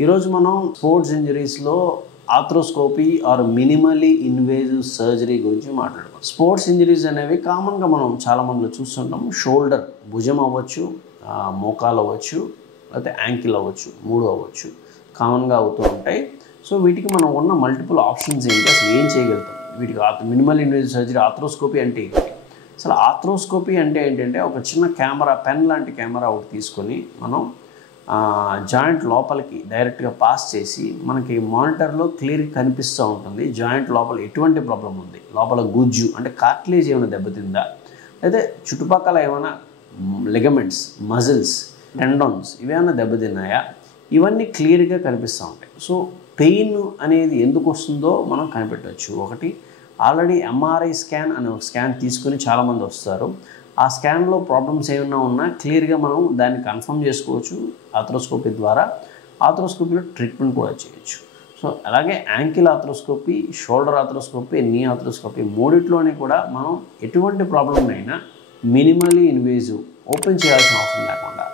ఈరోజు మనం స్పోర్ట్స్ ఇంజరీస్లో arthroscopy or minimally invasive surgery గురించి మాట్లాడుకుందాం. స్పోర్ట్స్ ఇంజరీస్ అనేవి కామన్గా మనం చాలామందిలో చూస్తుంటాం. షోల్డర్, భుజం అవ్వచ్చు, మోకాలు అవ్వచ్చు, లేకపోతే యాంకిల్ అవ్వచ్చు, మూడు అవ్వచ్చు, కామన్గా అవుతూ ఉంటాయి. సో వీటికి మనం ఉన్న మల్టిపుల్ ఆప్షన్స్ ఏంటి, అసలు ఏం చేయగలుగుతాం, వీటికి మినిమల్ ఇన్వేజివ్ సర్జరీ ఆర్థ్రోస్కోపీ అంటే ఏంటి? అసలు ఆర్థ్రోస్కోపీ అంటే ఏంటంటే ఒక చిన్న కెమెరా, పెన్ లాంటి కెమెరా ఒకటి తీసుకొని మనం జాయింట్ లోపలికి డైరెక్ట్గా పాస్ చేసి మనకి మానిటర్లో క్లియర్గా కనిపిస్తూ ఉంటుంది జాయింట్ లోపల ఎటువంటి ప్రాబ్లం ఉంది, లోపల గుజ్జు అంటే కార్టిలేజ్ ఏమైనా దెబ్బతిందా, లేదా చుట్టుపక్కల ఏమైనా లిగమెంట్స్, మజిల్స్, టెండాన్స్ ఇవేమైనా దెబ్బతిన్నాయా, ఇవన్నీ క్లియర్గా కనిపిస్తూ ఉంటాయి. సో పెయిన్ అనేది ఎందుకు వస్తుందో మనం కనిపెట్టవచ్చు. ఒకటి, ఆల్రెడీ ఎంఆర్ఐ స్కాన్ అనే ఒక స్కాన్ తీసుకుని చాలామంది వస్తారు. ఆ స్కాన్లో ప్రాబ్లమ్స్ ఏమైనా ఉన్నా క్లియర్గా మనం దాన్ని కన్ఫర్మ్ చేసుకోవచ్చు ఆర్థ్రోస్కోపీ ద్వారా. ఆర్థ్రోస్కోపీలో ట్రీట్మెంట్ కూడా చేయొచ్చు. సో అలాగే యాంకిల్ ఆర్థ్రోస్కోపీ, షోల్డర్ ఆర్థ్రోస్కోపీ, నీ ఆర్థ్రోస్కోపీ మూడిట్లోనే కూడా మనం ఎటువంటి ప్రాబ్లం అయినా మినిమల్లీ ఇన్వేజివ్ ఓపెన్ చేయాల్సిన అవసరం లేకుండా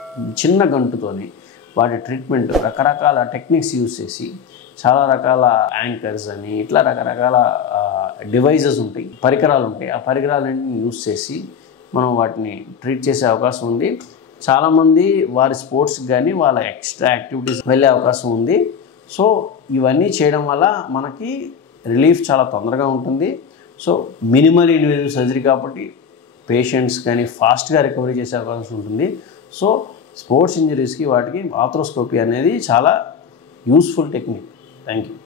చిన్న గంటుతోని వాటి ట్రీట్మెంట్ రకరకాల టెక్నిక్స్ యూజ్ చేసి, చాలా రకాల యాంకర్స్ అని ఇట్లా రకరకాల డివైజెస్ ఉంటాయి, పరికరాలు ఉంటాయి. ఆ పరికరాలన్నీ యూజ్ చేసి మనం వాటిని ట్రీట్ చేసే అవకాశం ఉంది. చాలామంది వారి స్పోర్ట్స్కి కానీ వాళ్ళ ఎక్స్ట్రా యాక్టివిటీస్ వెళ్ళే అవకాశం ఉంది. సో ఇవన్నీ చేయడం వల్ల మనకి రిలీఫ్ చాలా తొందరగా ఉంటుంది. సో మినిమల్ ఇన్వేజివ్ సర్జరీ కాబట్టి పేషెంట్స్ కానీ ఫాస్ట్గా రికవరీ చేసే అవకాశం ఉంటుంది. సో స్పోర్ట్స్ ఇంజరీస్కి వాటికి ఆర్థ్రోస్కోపీ అనేది చాలా యూస్ఫుల్ టెక్నిక్. Thank you.